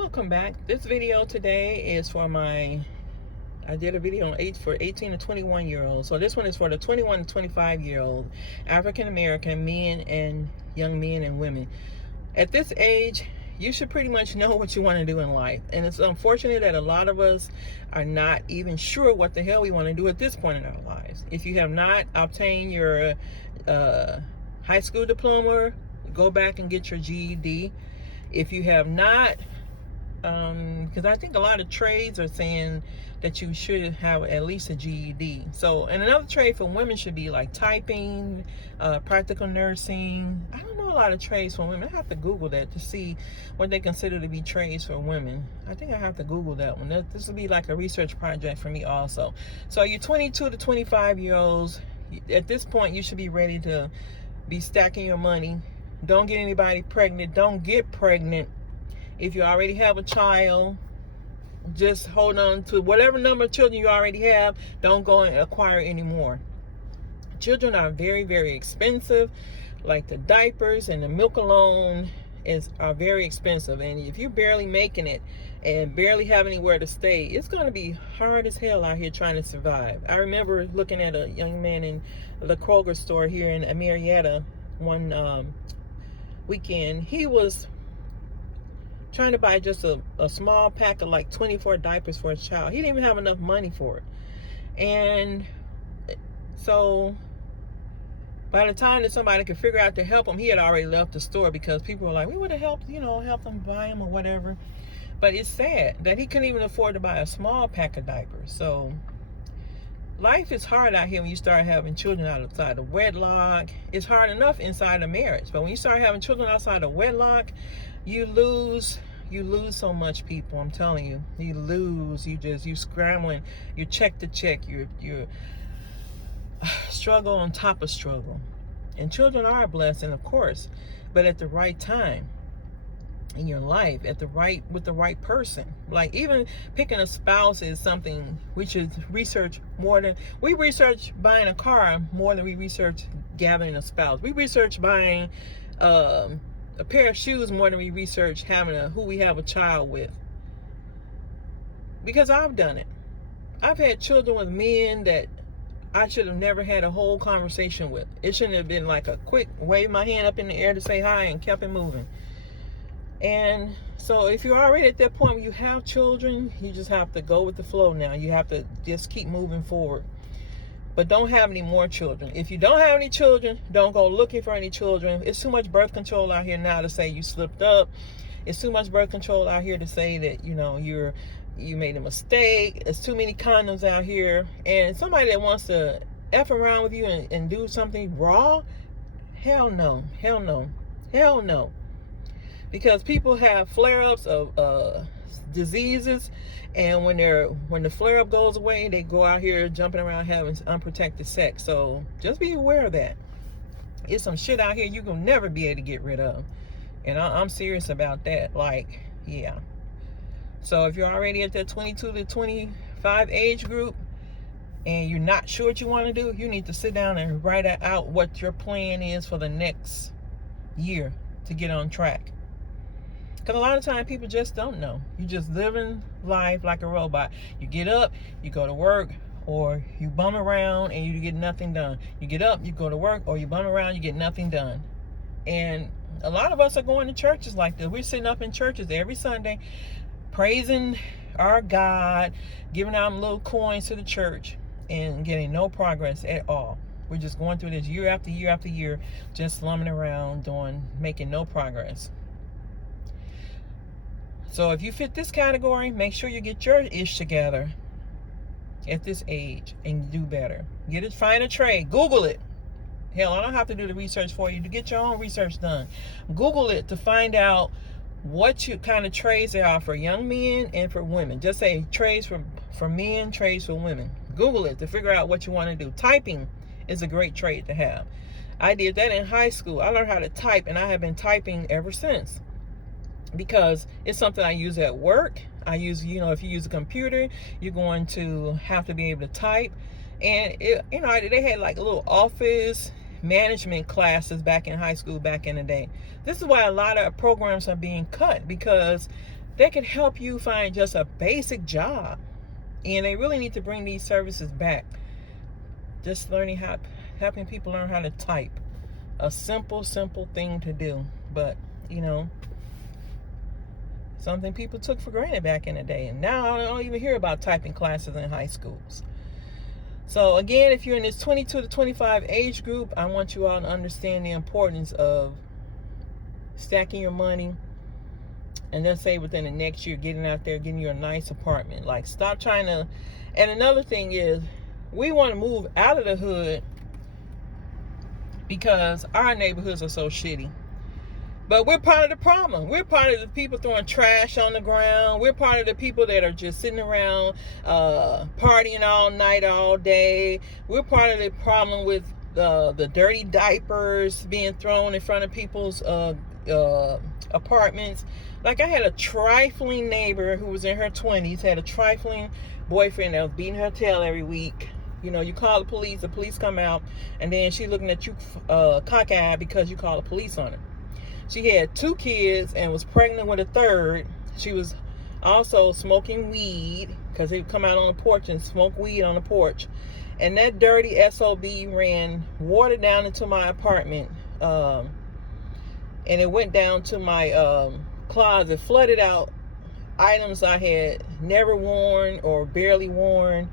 Welcome back. This video today is for I did a video on for 18 to 21 year olds. So this one is for the 21 to 25 year old African American men and young men and women. At this age, you should pretty much know what you want to do in life. And it's unfortunate that a lot of us are not even sure what the hell we want to do at this point in our lives. If you have not obtained your high school diploma, go back and get your GED. If you have not, because I think a lot of trades are saying that you should have at least a GED. So, and another trade for women should be like typing, practical nursing. I don't know a lot of trades for women. I have to Google that to see what they consider to be trades for women. I think I have to Google that one. This will be like a research project for me also. So you're 22 to 25 year olds. At this point, you should be ready to be stacking your money. Don't get anybody pregnant. Don't get pregnant. If you already have a child, just hold on to whatever number of children you already have. Don't go and acquire any more. Children are very, very expensive. Like the diapers and the milk alone are very expensive. And if you're barely making it and barely have anywhere to stay, it's going to be hard as hell out here trying to survive. I remember looking at a young man in the Kroger store here in Marietta one weekend. He was trying to buy just a small pack of like 24 diapers for his child. He didn't even have enough money for it. And so by the time that somebody could figure out to help him, he had already left the store because people were like, we would have helped him buy him or whatever. But it's sad that he couldn't even afford to buy a small pack of diapers. So life is hard out here when you start having children outside of wedlock. It's hard enough inside a marriage, but when you start having children outside of wedlock, you lose so much, people. I'm telling you, you lose. You scrambling. You check to check. You struggle on top of struggle. And children are a blessing, of course, but at the right time in your life, with the right person. Like even picking a spouse is something we should research more than we research buying a car more than we research gathering a spouse. We research buying a pair of shoes more than we research who we have a child with. Because I've done it. I've had children with men that I should have never had a whole conversation with. It shouldn't have been like a quick wave my hand up in the air to say hi and kept it moving. And so if you're already at that point where you have children, you just have to go with the flow now. You have to just keep moving forward. But don't have any more children. If you don't have any children, don't go looking for any children. It's too much birth control out here now to say you slipped up. It's too much birth control out here to say that, you made a mistake. There's too many condoms out here. And somebody that wants to F around with you and do something raw, hell no. Hell no. Hell no. Because people have flare-ups of diseases, and when the flare-up goes away, they go out here jumping around having unprotected sex. So just be aware of that. It's some shit out here you're gonna never be able to get rid of, and I'm serious about that. Like, yeah. So if you're already at that 22 to 25 age group and you're not sure what you want to do, you need to sit down and write out what your plan is for the next year to get on track. Because a lot of times people just don't know. You just living life like a robot. You get up, you go to work, or you bum around and you get nothing done. You get up, you go to work, or you bum around, you get nothing done. And a lot of us are going to churches like this. We're sitting up in churches every Sunday, praising our God, giving out little coins to the church, and getting no progress at all. We're just going through this year after year after year, just slumming around, making no progress. So if you fit this category, make sure you get your ish together at this age and do better. Find a trade. Google it. Hell, I don't have to do the research for you. To get your own research done, Google it to find out what kind of trades there are for young men and for women. Just say trades for men, trades for women. Google it to figure out what you want to do. Typing is a great trade to have. I did that in high school. I learned how to type, and I have been typing ever since. Because it's something I use at work. I use, if you use a computer, you're going to have to be able to type. And, they had like a little office management classes back in high school back in the day. This is why a lot of programs are being cut, because They could help you find just a basic job. And they really need to bring these services back. Just helping people learn how to type. A simple thing to do. But, you know, something people took for granted back in the day. And now I don't even hear about typing classes in high schools. So again, if you're in this 22 to 25 age group, I want you all to understand the importance of stacking your money. And let's say within the next year, getting out there, getting you a nice apartment. Like, stop trying to. And another thing is, we want to move out of the hood because our neighborhoods are so shitty. But we're part of the problem. We're part of the people throwing trash on the ground. We're part of the people that are just sitting around partying all night, all day. We're part of the problem with the dirty diapers being thrown in front of people's apartments. Like, I had a trifling neighbor who was in her 20s, had a trifling boyfriend that was beating her tail every week. You know, you call the police come out, and then she looking at you cockeyed because you call the police on her. She had 2 kids and was pregnant with a 3rd. She was also smoking weed because they would come out on the porch and smoke weed on the porch. And that dirty SOB ran water down into my apartment. And it went down to my closet, flooded out items I had never worn or barely worn,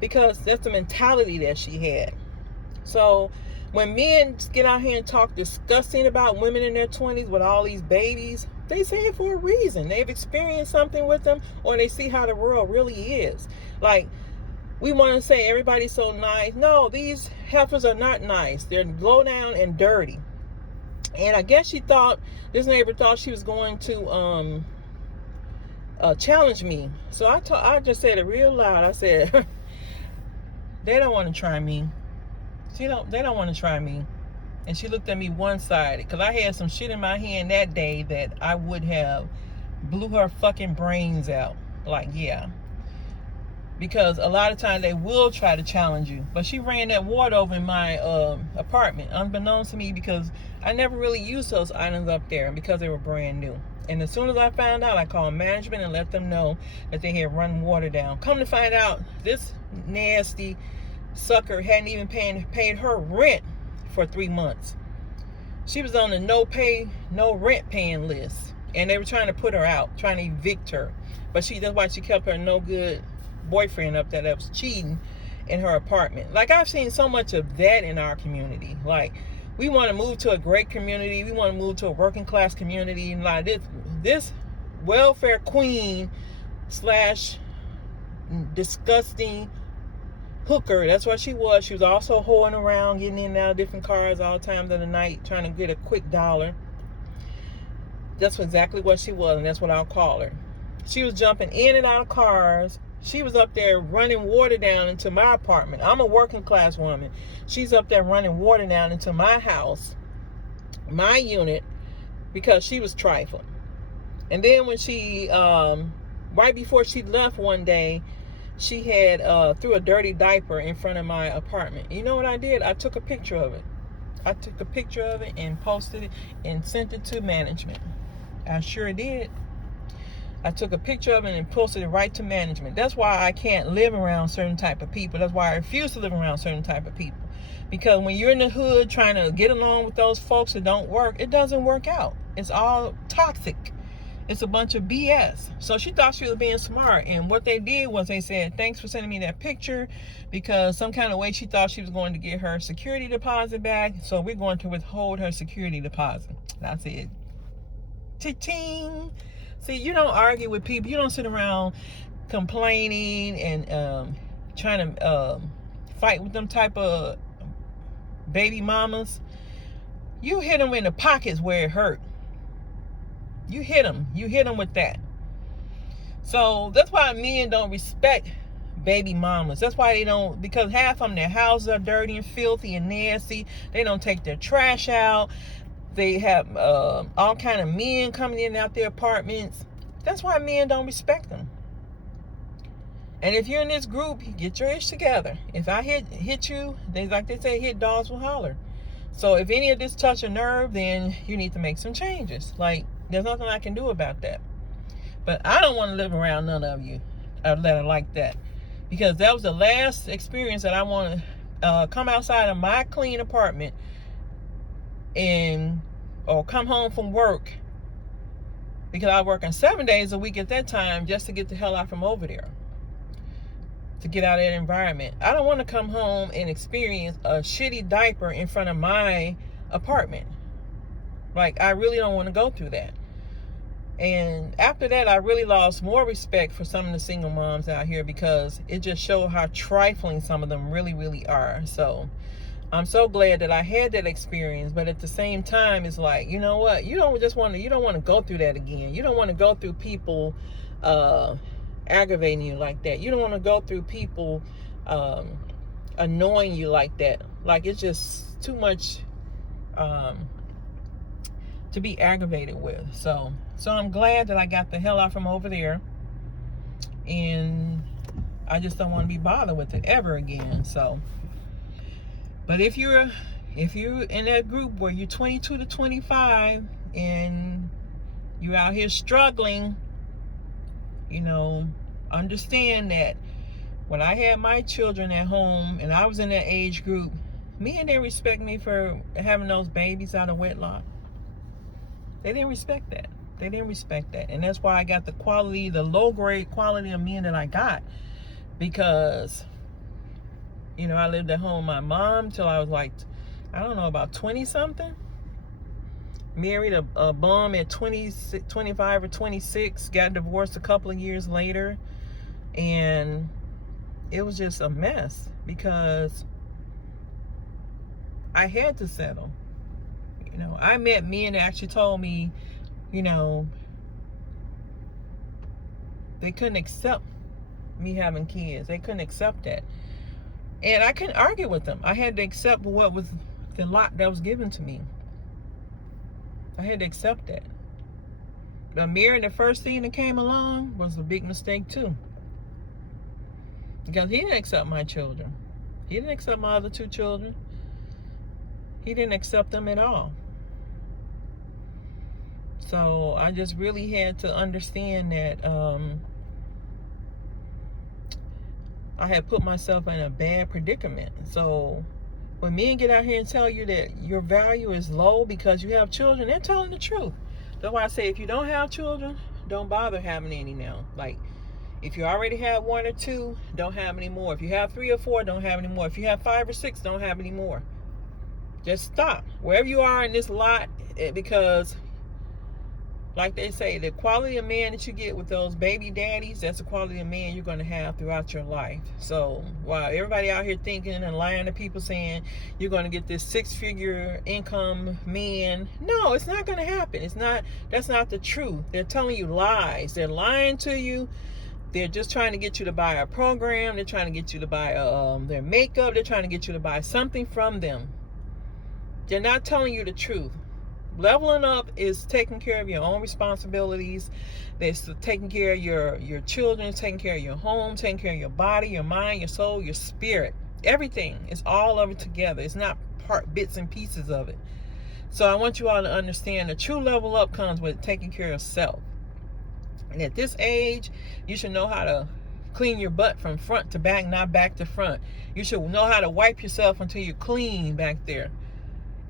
because that's the mentality that she had. So when men get out here and talk disgusting about women in their 20s with all these babies, they say it for a reason. They've experienced something with them, or they see how the world really is. Like, we want to say everybody's so nice. No, these heifers are not nice. They're low down and dirty. And I guess this neighbor thought she was going to challenge me. So I just said it real loud. I said, they don't want to try me. They don't want to try me. And she looked at me one-sided, because I had some shit in my hand that day that I would have blew her fucking brains out. Like, yeah. Because a lot of times they will try to challenge you. But she ran that water over in my apartment, unbeknownst to me, because I never really used those items up there because they were brand new. And as soon as I found out, I called management and let them know that they had run water down. Come to find out, this nasty sucker hadn't even paid her rent for 3 months. She was on the no rent paying list, and they were trying to put her out, trying to evict her. But that's why she kept her no good boyfriend up there that was cheating in her apartment. Like, I've seen so much of that in our community. Like, we want to move to a great community. We want to move to a working class community. And like this welfare queen / disgusting hooker, that's what she was. She was also hoeing around, getting in and out of different cars all times of the night, trying to get a quick dollar. That's exactly what she was, and that's what I'll call her. She was jumping in and out of cars. She was up there running water down into my apartment. I'm a working class woman. She's up there running water down into my house, my unit, because she was trifling. And then when she, right before she left one day, she had threw a dirty diaper in front of my apartment. You know what I did? I took a picture of it. I took a picture of it and posted it and sent it to management. I sure did. I took a picture of it and posted it right to management. That's why I can't live around certain type of people. That's why I refuse to live around certain type of people. Because when you're in the hood trying to get along with those folks that don't work, it doesn't work out. It's all toxic. It's a bunch of BS. So she thought she was being smart. And what they did was they said, thanks for sending me that picture, because some kind of way she thought she was going to get her security deposit back. So we're going to withhold her security deposit. That's it. Cha-ching. See, you don't argue with people. You don't sit around complaining and trying to fight with them type of baby mamas. You hit them in the pockets where it hurt. You hit them with that. So that's why men don't respect baby mamas. That's why they don't, because half of them, their houses are dirty and filthy and nasty. They don't take their trash out. They have all kind of men coming in and out their apartments. That's why men don't respect them. And if you're in this group, get your ish together. If I hit you, like they say, hit dogs will holler. So if any of this touch a nerve, then you need to make some changes. Like, there's nothing I can do about that. But I don't want to live around none of you that are like that, because that was the last experience that I want to come outside of my clean apartment or come home from work, because I work on 7 days a week at that time, just to get the hell out from over there, to get out of that environment. I don't want to come home and experience a shitty diaper in front of my apartment. Like, I really don't want to go through that. And after that, I really lost more respect for some of the single moms out here, because it just showed how trifling some of them really, really are. So I'm so glad that I had that experience. But at the same time, it's like, you know what? You don't want to go through that again. You don't want to go through people aggravating you like that. You don't want to go through people annoying you like that. Like, it's just too much to be aggravated with. So I'm glad that I got the hell out from over there, and I just don't want to be bothered with it ever again. So, but if you're in that group where you're 22 to 25 and you're out here struggling, understand that when I had my children at home and I was in that age group, men didn't respect me for having those babies out of wedlock. They didn't respect that. They didn't respect that. And that's why I got the low grade quality of men that I got. Because, I lived at home with my mom till I was like, I don't know, about 20 something. Married a bum at 25 or 26. Got divorced a couple of years later. And it was just a mess, because I had to settle. I met men that actually told me, they couldn't accept me having kids. They couldn't accept that. And I couldn't argue with them. I had to accept what was the lot that was given to me. I had to accept that. But marrying the first thing that came along was a big mistake too. Because he didn't accept my children. He didn't accept my other 2 children. He didn't accept them at all. So I just really had to understand that I had put myself in a bad predicament. So when men get out here and tell you that your value is low because you have children, they're telling the truth. That's why I say, if you don't have children, don't bother having any now. Like, if you already have 1 or 2, don't have any more. If you have 3 or 4, don't have any more. If you have 5 or 6, don't have any more. Just stop wherever you are in this lot, because like they say, the quality of man that you get with those baby daddies, that's the quality of man you're going to have throughout your life. So while everybody out here thinking and lying to people saying you're going to get this 6-figure income man, no, it's not going to happen. That's not the truth. They're telling you lies. They're lying to you. They're just trying to get you to buy a program. They're trying to get you to buy their makeup. They're trying to get you to buy something from them. They're not telling you the truth. Leveling up is taking care of your own responsibilities. It's taking care of your children, taking care of your home, taking care of your body, your mind, your soul, your spirit. Everything is all of it together. It's not bits and pieces of it. So I want you all to understand the true level up comes with taking care of self. And at this age, you should know how to clean your butt from front to back, not back to front. You should know how to wipe yourself until you're clean back there.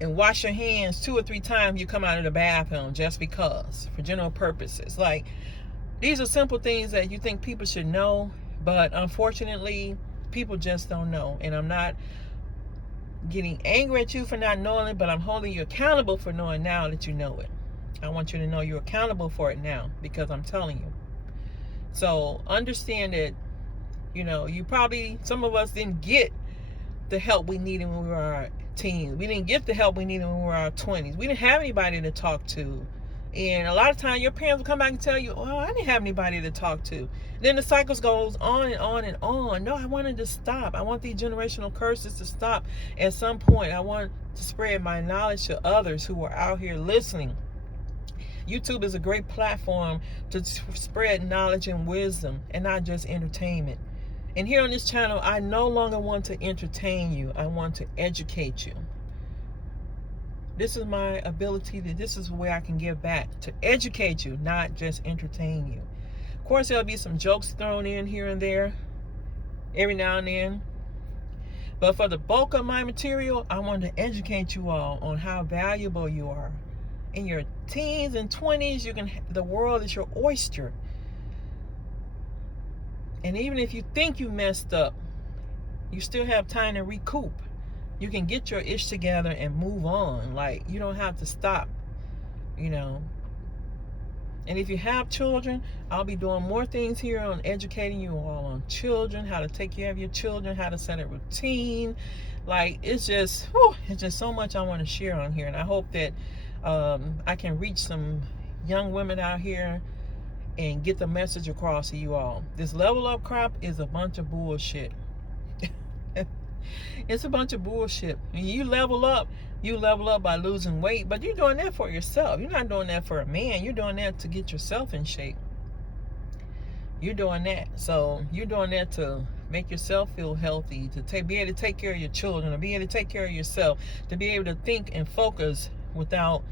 And wash your hands 2 or 3 times you come out of the bathroom, just because, for general purposes. Like, these are simple things that you think people should know, but unfortunately, people just don't know. And I'm not getting angry at you for not knowing it, but I'm holding you accountable for knowing now that you know it. I want you to know you're accountable for it now, because I'm telling you. So understand that, some of us didn't get the help we needed when we were teens. We didn't get the help we needed when we were our 20s. We didn't have anybody to talk to. And a lot of times your parents will come back and tell you, oh, I didn't have anybody to talk to. Then the cycles goes on and on and on. No, I wanted to stop. I want these generational curses to stop at some point. I want to spread my knowledge to others who are out here listening. YouTube is a great platform to spread knowledge and wisdom, and not just entertainment. And here on this channel, I no longer want to entertain you. I want to educate you. This is my ability. This is the way I can give back, to educate you, not just entertain you. Of course, there'll be some jokes thrown in here and there, every now and then. But for the bulk of my material, I want to educate you all on how valuable you are. In your teens and 20s, the world is your oyster. And even if you think you messed up, you still have time to recoup. You can get your ish together and move on. Like, you don't have to stop, you know. And if you have children, I'll be doing more things here on educating you all on children, how to take care of your children, how to set a routine. Like, it's just so much I want to share on here. And I hope that I can reach some young women out here and get the message across to you all. This level up crap is a bunch of bullshit. It's a bunch of bullshit. When you level up by losing weight, but you're doing that for yourself. You're not doing that for a man. You're doing that to get yourself in shape. You're doing that. So you're doing that to make yourself feel healthy, to be able to take care of your children, to be able to take care of yourself, to be able to think and focus without,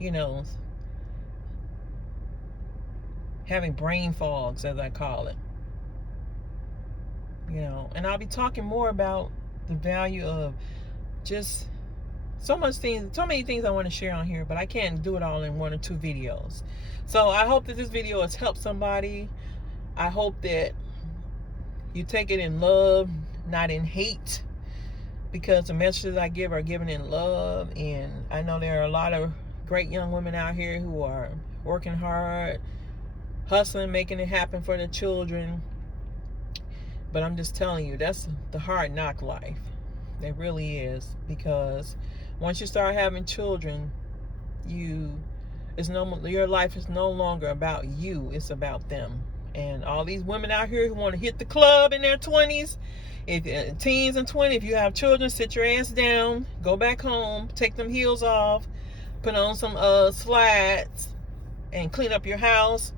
you know, having brain fogs, as I call it. You know, and I'll be talking more about the value of just so many things I want to share on here, but I can't do it all in 1 or 2 videos. So I hope that this video has helped somebody. I hope that you take it in love, not in hate, because the messages I give are given in love. And I know there are a lot of great young women out here who are working hard, hustling, making it happen for their children. But I'm just telling you, that's the hard knock life. It really is. Because once you start having children, your life is no longer about you. It's about them. And all these women out here who want to hit the club in their 20s, teens and 20s, if you have children, sit your ass down, go back home, take them heels off, put on some slides, and clean up your house.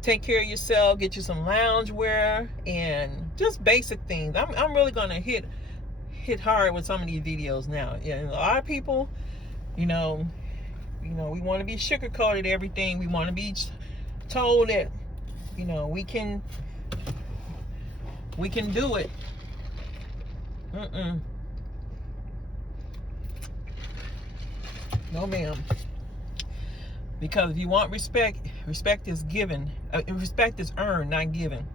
Take care of yourself, get you some lounge wear, and just basic things. I'm really gonna hit hard with some of these videos now. Yeah, a lot of people, you know, we want to be sugar-coated everything. We want to be told that, you know, we can do it. No, ma'am. Because if you want respect, respect is given. Respect is earned, not given.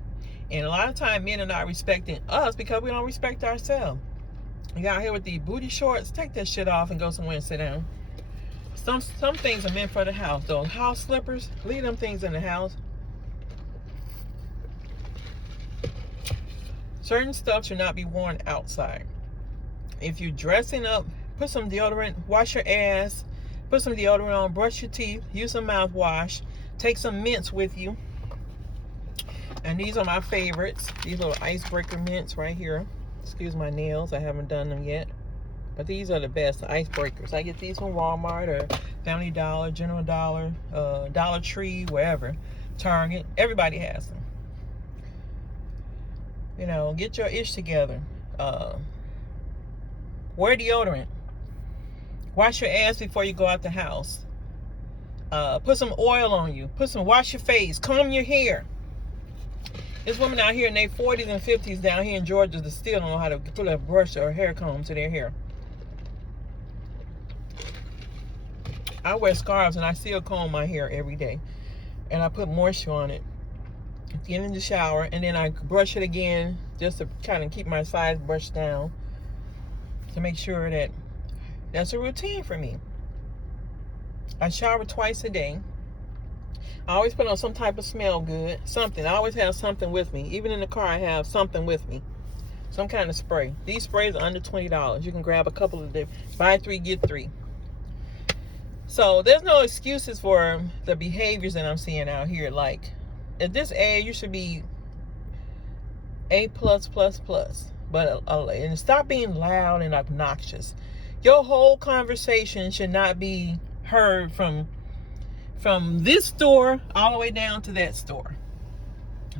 And a lot of times men are not respecting us because we don't respect ourselves. You out here with these booty shorts, take that shit off and go somewhere and sit down. Some things are meant for the house. Those house slippers, leave them things in the house. Certain stuff should not be worn outside. If you're dressing up, put some deodorant, wash your ass, put some deodorant on, brush your teeth, use some mouthwash, take some mints with you. And these are my favorites. These little icebreaker mints right here. Excuse my nails, I haven't done them yet. But these are the best, the icebreakers. I get these from Walmart or Family Dollar, General Dollar, Dollar Tree, wherever. Target, everybody has them. You know, get your ish together. Wear deodorant. Wash your ass before you go out the house. Put some oil on you. Wash your face. Comb your hair. There's women out here in their 40s and 50s down here in Georgia that still don't know how to put a brush or a hair comb to their hair. I wear scarves and I still comb my hair every day. And I put moisture on it. Get in the shower and then I brush it again just to kind of keep my sides brushed down. To make sure that that's a routine for me. I shower twice a day. I always put on some type of smell good. Something. I always have something with me. Even in the car, I have something with me. Some kind of spray. These sprays are under $20. You can grab a couple of them. Buy 3, get 3. So there's no excuses for the behaviors that I'm seeing out here. Like, at this age, you should be A+++. But and stop being loud and obnoxious. Your whole conversation should not be heard from this store all the way down to that store.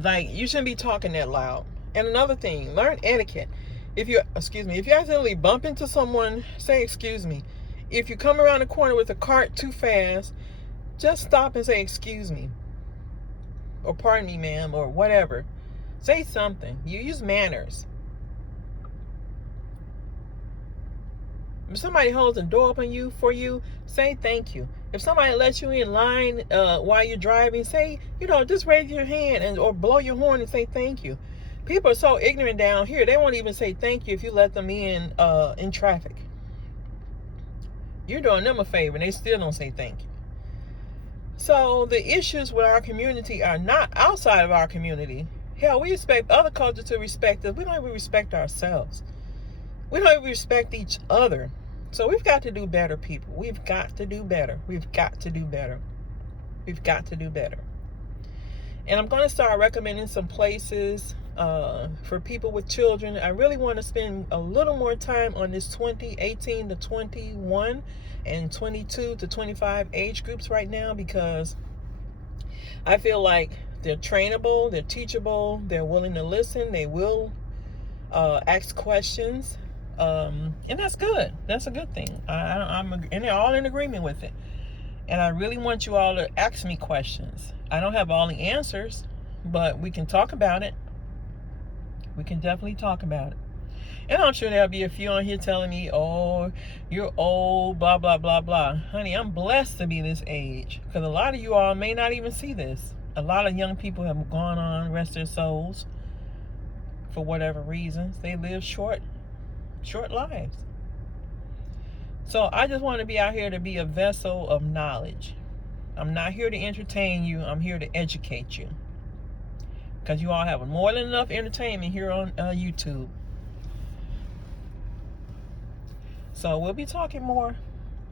Like, you shouldn't be talking that loud. And another thing, learn etiquette. If you accidentally bump into someone, say excuse me. If you come around the corner with a cart too fast, just stop and say, excuse me, or pardon me, ma'am, or whatever. Say something. You use manners. If somebody holds the door open for you, say thank you. If somebody lets you in line while you're driving, say, just raise your hand or blow your horn and say thank you. People are so ignorant down here, they won't even say thank you if you let them in traffic. You're doing them a favor and they still don't say thank you. So the issues with our community are not outside of our community. Hell, we expect other cultures to respect us. We don't even respect ourselves. We don't even respect each other. So we've got to do better, people. We've got to do better. We've got to do better. We've got to do better. And I'm going to start recommending some places for people with children. I really want to spend a little more time on this 18 to 21 and 22 to 25 age groups right now, because I feel like they're trainable, they're teachable, they're willing to listen, they will ask questions. And that's good. That's a good thing. And they're all in agreement with it. And I really want you all to ask me questions. I don't have all the answers, but we can talk about it. We can definitely talk about it. And I'm sure there'll be a few on here telling me, oh, you're old, blah, blah, blah, blah. Honey, I'm blessed to be this age, because a lot of you all may not even see this. A lot of young people have gone on, rest their souls, for whatever reasons. They live short lives. So I just want to be out here to be a vessel of knowledge. I'm not here to entertain you. I'm here to educate you, because you all have more than enough entertainment here on YouTube. So we'll be talking more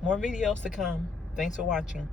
videos to come. Thanks for watching.